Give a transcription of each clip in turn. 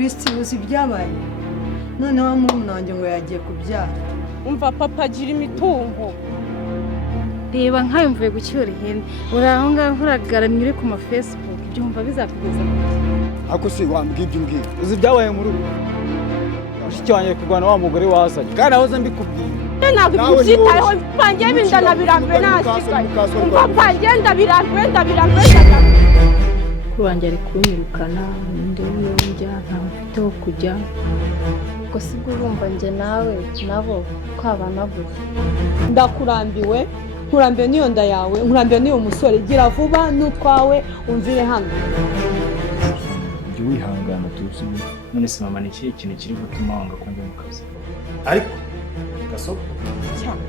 Kristi uzi byabaye none wa murumuna wanjye ngo yagiye kubyara umva papa agira imitungo reba nkayo mvuye gucyura ihene uraho ngaho uragaramye uri ku ma Facebook ibyo umva bizakugeza ako se wambwiye ibyo mbwiye uzi byabaye mu rugo mushiki wanjye kurwana wa mugore wazanye kandi aho mbikubwiye ntabwo byitayeho pangiye bindana birambe nasigaye umva pangiye ndabirambe kubanjye ari kunyirukana ndebe njya nta mfite ho kujya ubwo sibwo urumva njye nawe nabo kwabana gusa ndakurambiwe nkurambiwe niyo nda yawe nkurambiwe niyo musore gira vuba n'utwawe umvire hano jye wihangana tuzi none se mama ni ikintu kiri gutuma wanga kumva mu kazi ariko gasoko cyane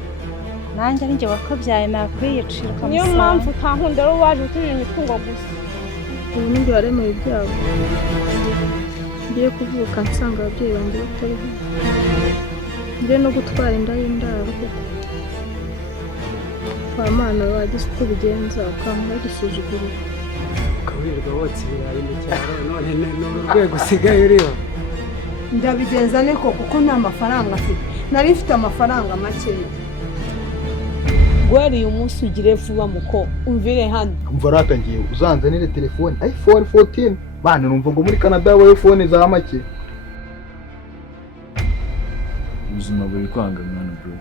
nanjye ari njye wakabyaye nakwiyicira ukamusanga niyo mpamvu utankunda rero waje uturira imitungo gusa ubu n'ibyo waremeye ibyabo ngiye kuvuka nsanga ababyeyi banjye batariho ngiye no gutwara inda y'indaro kwa mana wagize uko ubigenza ukamuha igisuzuguriro ukawirirwa wotsa ibirayi mu cyaro none ni urwego usigaye uriho ndabigenza niko kuko nta mafaranga afite nari mfite amafaranga makeya gweri uyu munsi ugire vuba muko umvire hano umva ratangiye uzanzanire telefone iPhone 14 bana numva ngo muri Canada wa iPhone za make ubuzima buri kwanga mwana bro